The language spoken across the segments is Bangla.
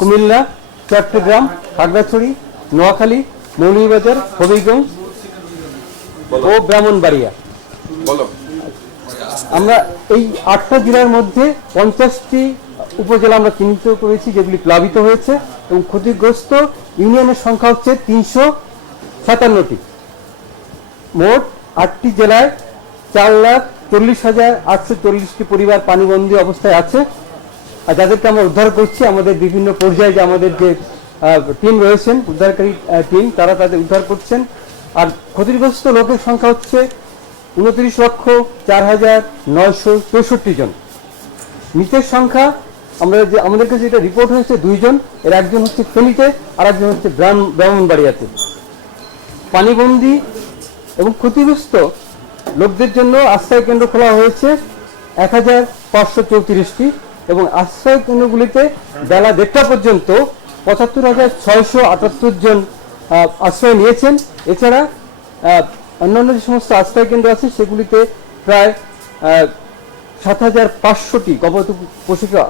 কুমিল্লা, চট্টগ্রাম, খাগড়াছড়ি, নোয়াখালী, মৌলভীবাজার, হবিগঞ্জ ও ব্রাহ্মণবাড়িয়া। আমরা এই 8টা জেলার মধ্যে 50টি উপজেলা আমরা চিহ্নিত করেছি যেগুলি প্লাবিত হয়েছে এবং ক্ষতিগ্রস্ত ইউনিয়নের সংখ্যা হচ্ছে 357টি। মোট 8টি জেলায় 4,40,840টি পরিবার পানিবন্দী অবস্থায় আছে, আর যাদেরকে আমরা উদ্ধার করছি আমাদের বিভিন্ন পর্যায়ে যে আমাদের যে টিম রয়েছেন, উদ্ধারকারী টিম, তারা তাদের উদ্ধার করছেন। আর ক্ষতিগ্রস্ত লোকের সংখ্যা হচ্ছে 29,04,964 জন। মৃতের সংখ্যা আমাদের কাছে যেটা রিপোর্ট হয়েছে 2 জন, এর একজন হচ্ছে ফেনীতে আর একজন হচ্ছে ব্রাহ্মণবাড়িয়াতে। পানিবন্দী এবং ক্ষতিগ্রস্ত লোকদের জন্য আশ্রয় কেন্দ্র খোলা হয়েছে 1,534টি এবং আশ্রয় কেন্দ্রগুলিতে বেলা 1:30 পর্যন্ত 75,678 জন আশ্রয় নিয়েছেন। এছাড়া অন্যান্য যে সমস্ত আশ্রয় কেন্দ্র আছে সেগুলিতে প্রায় 7,500টি গবাদি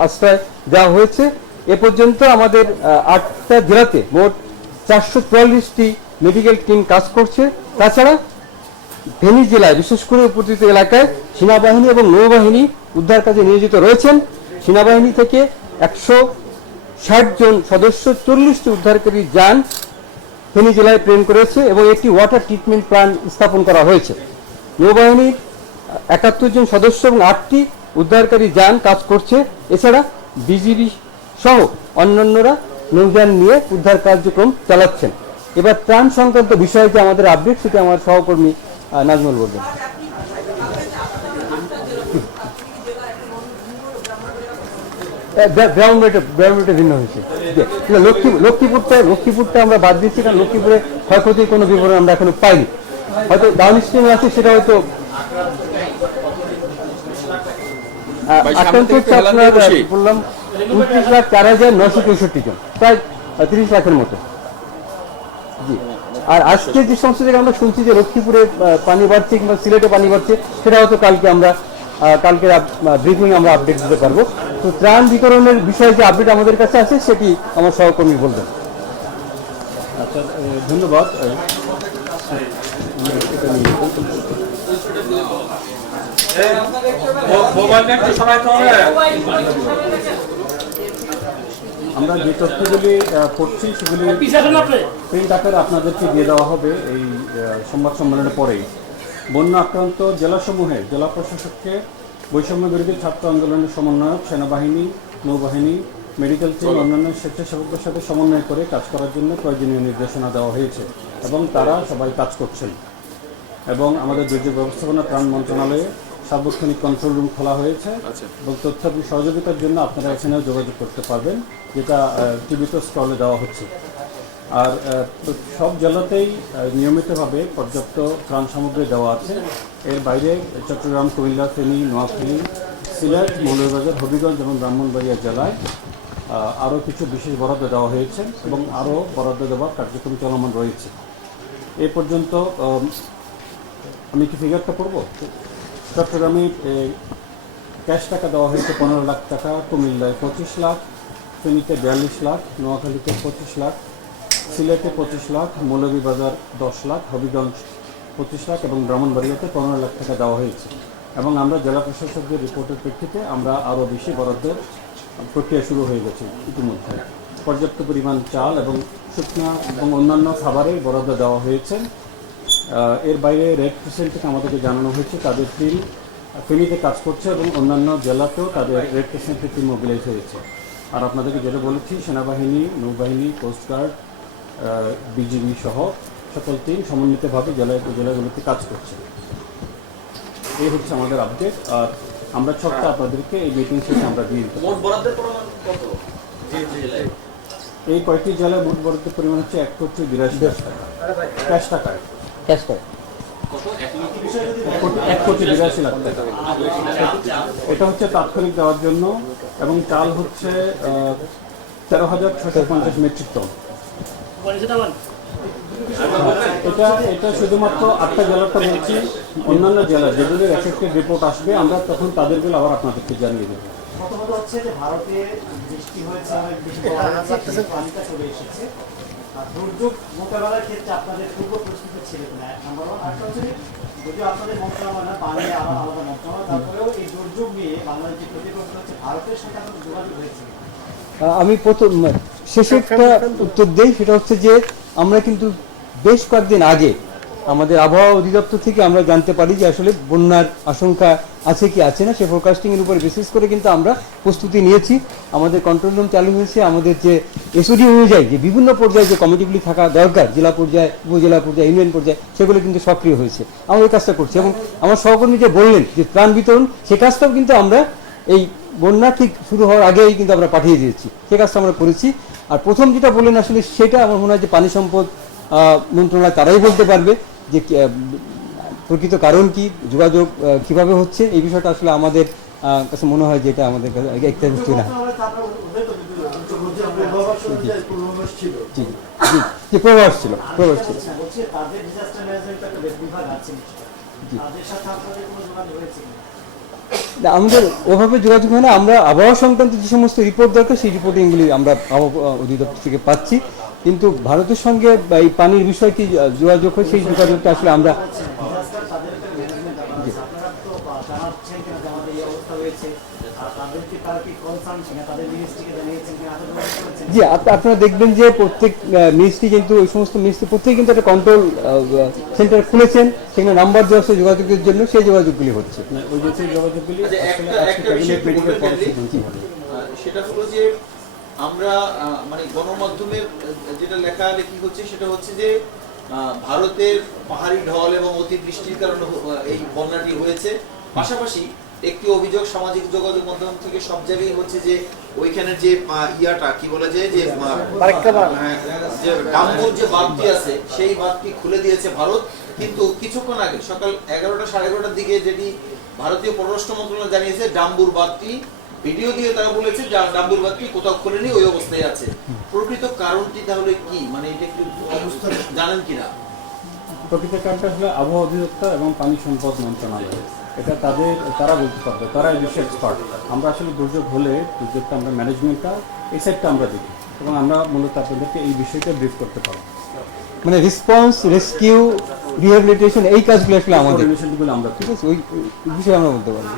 আশ্রয় দেওয়া হয়েছে। এ পর্যন্ত আমাদের 8টা জেলাতে মোট 444টি মেডিকেল টিম কাজ করছে। তাছাড়া ফেনী জেলায় বিশেষ করে উপদ্রুত এলাকায় সেনাবাহিনী এবং নৌবাহিনী উদ্ধার কাজে নিয়োজিত রয়েছেন। সেনাবাহিনী থেকে 160 জন সদস্য 40টি উদ্ধারকারী যান ফেনী জেলায় প্রেরণ করেছে এবং একটি ওয়াটার ট্রিটমেন্ট প্ল্যান্ট স্থাপন করা হয়েছে। নৌবাহিনীর 71 জন সদস্য এবং 8টি উদ্ধারকারী যান কাজ করছে। এছাড়া বিজিবি সহ অন্যান্যরা নৌযান নিয়ে উদ্ধার কার্যক্রম চালাচ্ছেন। এবার ত্রাণ সংক্রান্ত বিষয়ে যে আমাদের আপডেট, সেটা আমার সহকর্মী নাজমুল বলবেন। ব্রাহ্মণবাড়িয়াটা ভিন্ন হয়েছে। লক্ষ্মীপুরটা আমরা বাদ দিচ্ছি, কারণ লক্ষ্মীপুরে ক্ষয়ক্ষতির কোনো বিবরণ আমরা এখনো পাইনি। হয়তো ডাউন স্ট্রিমে আছে, সেটা হয়তো আক্রান্ত হচ্ছে আপনার বললাম 29,04,964 জন, প্রায় 30 লাখের মতো। জি, আর আজকে যে সমস্ত জায়গায় আমরা শুনছি যে লক্ষ্মীপুরে পানি বাড়ছে কিংবা সিলেটে পানি বাড়ছে, সেটা হয়তো কালকে ব্রিফিং আমরা আপডেট দিতে পারবো। তো ত্রাণ বিতরণের বিষয়ে যে আপডেট আমাদের কাছে আছে সেটি আমার সহকর্মী বলবেন। আচ্ছা, ধন্যবাদ। আমরা যে তথ্যগুলি পড়ছি সেগুলি প্রিন্ট আকারে আপনাদেরকে দিয়ে দেওয়া হবে এই সংবাদ সম্মেলনের পরেই। বন্যা আক্রান্ত জেলাসমূহে জেলা প্রশাসককে বৈষম্য বিরোধী ছাত্র আন্দোলনের সমন্বয়ক, সেনাবাহিনী, নৌবাহিনী, মেডিকেল টিম, অন্যান্য স্বেচ্ছাসেবকদের সাথে সমন্বয় করে কাজ করার জন্য প্রয়োজনীয় নির্দেশনা দেওয়া হয়েছে এবং তারা সবাই কাজ করছেন। এবং আমাদের দুর্যোগ ব্যবস্থাপনা ত্রাণ মন্ত্রণালয়ে সার্বক্ষণিক কন্ট্রোল রুম খোলা হয়েছে এবং তথ্য সহযোগিতার জন্য আপনারা এখানেও যোগাযোগ করতে পারবেন, যেটা টিভিতে স্ক্রলে দেওয়া হচ্ছে। আর সব জেলাতেই নিয়মিতভাবে পর্যাপ্ত ত্রাণ সামগ্রী দেওয়া আছে। এর বাইরে চট্টগ্রাম, কুমিল্লা, ফেনী, নোয়াখালী, সিলেট, মৌলভীবাজার, হবিগঞ্জ এবং ব্রাহ্মণবাড়িয়া জেলায় আরও কিছু বিশেষ বরাদ্দ দেওয়া হয়েছে এবং আরও বরাদ্দ দেওয়ার কার্যক্রম চলমান রয়েছে। এ পর্যন্ত আমি কি ফিগারটা পড়ব? চট্টগ্রামে ক্যাশ টাকা দেওয়া হয়েছে 15 লাখ টাকা, কুমিল্লায় 25 লাখ, ফেনীতে 42 লাখ, নোয়াখালীতে 25 লাখ, সিলেটে 25 লাখ, মৌলভীবাজার 10 লাখ, হবিগঞ্জ 25 লাখ এবং ব্রাহ্মণবাড়িয়াতে 15 লাখ টাকা দেওয়া হয়েছে। এবং আমরা জেলা প্রশাসকদের রিপোর্টের প্রেক্ষিতে আমরা আরও বেশি বরাদ্দের প্রক্রিয়া শুরু হয়ে গেছে ইতিমধ্যে। পর্যাপ্ত পরিমাণ চাল এবং শুকনা এবং অন্যান্য খাবারের বরাদ্দ দেওয়া হয়েছে। এর বাইরে রেড ক্রিসেন্ট থেকে আমাদেরকে জানানো হয়েছে তাদের টিম ফেনীতে কাজ করছে এবং অন্যান্য জেলাতেও তাদের রেড ক্রিসেন্টের টিম মোবিলাইজ হয়েছে। আর আপনাদেরকে যেটা বলেছি, সেনাবাহিনী, নৌবাহিনী, কোস্টগার্ড, বিজিবি সহ সকল টিম সমন্বিতভাবে জেলাগুলোতে কাজ করছে। এই হচ্ছে আমাদের আপডেট। আর আমরা ছকটা আপনাদেরকে এই মিটিং শেষে আমরা দিয়ে দিতে পারি। এই কয়েকটি জেলায় মোট বরাদ্দের পরিমাণ হচ্ছে 1,82,00,000 টাকা ক্যাশ টাকায়। 1,82,00,000 টাকা। এটা হচ্ছে তাৎক্ষণিক দেওয়ার জন্য এবং চাল হচ্ছে 13,650 মেট্রিক টন। এটা শুধুমাত্র 8টা জেলাটা বলছি। অন্যান্য জেলা যেগুলোর এফেক্টেড রিপোর্ট আসবে আমরা তখন তাদেরগুলো আবার আপনাদেরকে জানিয়ে দেবো। প্রথমত হচ্ছে যে ভারতে বৃষ্টি হয়েছে, অনেক বেশি পানিটা চলে এসেছে। আর দুর্যোগ মোকাবেলার ক্ষেত্রে আপনাদের পূর্ব প্রস্তুতি ছিল কিনা, এক নম্বর। আরেকটা হচ্ছে যে যদিও আপনাদের মন্ত্রণালয় না, পানি আলাদা আলাদা মন্ত্রণালয়, তারপরেও এই দুর্যোগ নিয়ে বাংলাদেশ যে ক্ষতিগ্রস্ত হচ্ছে ভারতের সাথে আপনাদের যোগাযোগ হয়েছে কিনা? আমি প্রথম শেষে একটা উত্তর দেই, সেটা হচ্ছে যে আমরা কিন্তু বেশ কয়েকদিন আগে আমাদের আবহাওয়া অধিদপ্তর থেকে আমরা জানতে পারি যে আসলে বন্যার আশঙ্কা আছে কি আছে না, সে ফোরকাস্টিংয়ের উপর বিশেষ করে কিন্তু আমরা প্রস্তুতি নিয়েছি। আমাদের কন্ট্রোল রুম চালু হয়েছে, আমাদের যে এসওডি অনুযায়ী যে বিভিন্ন পর্যায়ে যে কমিটিগুলি থাকা দরকার, জেলা পর্যায়ে, উপজেলা পর্যায়ে, ইউনিয়ন পর্যায়ে, সেগুলো কিন্তু সক্রিয় হয়েছে। আমরা এই কাজটা করছি এবং আমার সহকর্মী যে বললেন যে ত্রাণ বিতরণ, সে কাজটাও কিন্তু আমরা এই বন্যা ঠিক শুরু হওয়ার আগেই কিন্তু আমরা পাঠিয়ে দিয়েছি, সে কাজটা আমরা করেছি। আর প্রথম যেটা বললেন আসলে সেটা আমার মনে হয় যে পানি সম্পদ মন্ত্রণালয় তারাই বলতে পারবে যে প্রকৃত কারণ কি, যোগাযোগ কিভাবে হচ্ছে, এই বিষয়টা আসলে আমাদের কাছে মনে হয় যে এটা আমাদের কাছে একটা বিষয় না। জি জি জি, প্রভাস ছিল। বলছি তাদের ডিজাস্টার ম্যানেজমেন্ট একটা বিভাগ আছে, তাদের সাথে আপনাদের কোনো যোগাযোগ হয়েছে কিনা? আমাদের ওভাবে যোগাযোগ হয় না। আমরা আবহাওয়া সংক্রান্ত যে সমস্ত রিপোর্ট দরকার সেই রিপোর্টিংগুলি আমরা আবহাওয়া অধিদপ্তর থেকে পাচ্ছি, কিন্তু ভারতের সঙ্গে এই পানির বিষয় কি যোগাযোগ হয় সেই যোগাযোগটা আসলে আমরা জি আপনারা দেখবেন যে প্রত্যেক মিনিস্ট্রি কিন্তু ওই সমস্ত মিনিস্ট্রি প্রত্যেকে কিন্তু একটা কন্ট্রোল সেন্টার খুলেছেন, সেখানে নাম্বার দেওয়া আছে যোগাযোগের জন্য, সেই যোগাযোগগুলি হচ্ছে। ওই যে সেই যোগাযোগগুলি সেটা হলো যে আমরা মানে গণমাধ্যমের যেটা লেখালেখি হচ্ছে সেটা হচ্ছে যে ভারতের পাহাড়ি ঢল এবং অতিবৃষ্টির কারণে এই বন্যাটি হয়েছে। পাশাপাশি একটি অভিযোগ সামাজিক যোগাযোগ মাধ্যম থেকে সব জায়গায় হচ্ছে যে ওইখানে যে ইয়াটা কি বলা যায় যে ডাম্বুর যে বাঁধটি আছে সেই বাঁধটি খুলে দিয়েছে ভারত, কিন্তু কিছুক্ষণ আগে সকাল 11টা সাড়ে 11টার দিকে যেটি ভারতীয় পররাষ্ট্র মন্ত্রণালয় জানিয়েছে ডাম্বুর বাঁধটি ভিডিও দিয়ে তারা বলেছে যে ডাম্বুর বাঁধটি কোথাও খুলেনি, ওই অবস্থায় আছে। প্রকৃত কারণটি তাহলে কি, মানে এটা একটু জানেন কিনা? প্রকৃত কারণটা হলো আবহাওয়া অধিদপ্তর এবং পানি সম্পদ মন্ত্রণালয়, এটা তারা বলতে পারবে, তারা এই বিষয়ে এক্সপার্ট। আমরা আসলে দুর্যোগ হলে দুর্যোগটা আমরা ম্যানেজমেন্টটা এই সাইডটা আমরা দেখি এবং আমরা মূলত আপনাদেরকে এই বিষয়টা ব্রিফ করতে পারবো। মানে রেসপন্স, রেস্কিউ, রিহ্যাবিলিটেশন এই কাজগুলো আসলে আমাদের রিলেশনগুলো আমরা ঠিক আছে, ওই বিষয়ে আমরা বলতে পারবো।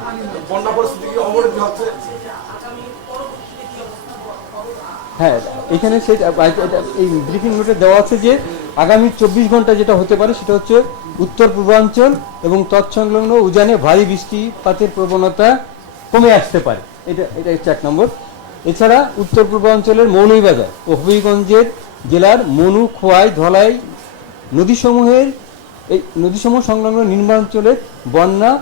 হ্যাঁ, এখানে এই ব্রিফিং নোটে দেওয়া আছে যে আগামী 24 ঘন্টা যেটা হতে পারে সেটা হচ্ছে উত্তর পূর্বাঞ্চল এবং তৎসংলগ্ন উজানে ভারী বৃষ্টিপাতের প্রবণতা কমে আসতে পারে, এটা হচ্ছে 1 নম্বর। এছাড়া উত্তর পূর্বাঞ্চলের মৌলভীবাজার ও হবিগঞ্জের জেলার মনু, খোয়াই, ধলাই নদীসমূহ সংলগ্ন নিম্নাঞ্চলের বন্যা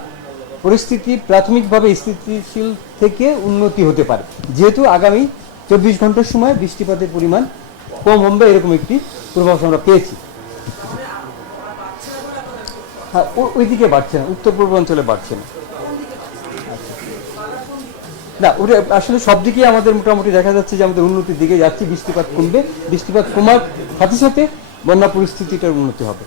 পরিস্থিতি প্রাথমিকভাবে স্থিতিশীল থেকে উন্নতি হতে পারে, যেহেতু আগামী 24 ঘন্টার সময় বৃষ্টিপাতের পরিমাণ কম হবে, এরকম একটি পূর্বাভাস আমরা পেয়েছি। হ্যাঁ, ওইদিকে বাড়ছে না, উত্তর পূর্বাঞ্চলে বাড়ছে না। না, ওটা আসলে সব দিকেই আমাদের মোটামুটি দেখা যাচ্ছে যে আমাদের উন্নতির দিকে যাচ্ছি, বৃষ্টিপাত কমবে, বৃষ্টিপাত কমার সাথে সাথে বন্যা পরিস্থিতিটার উন্নতি হবে।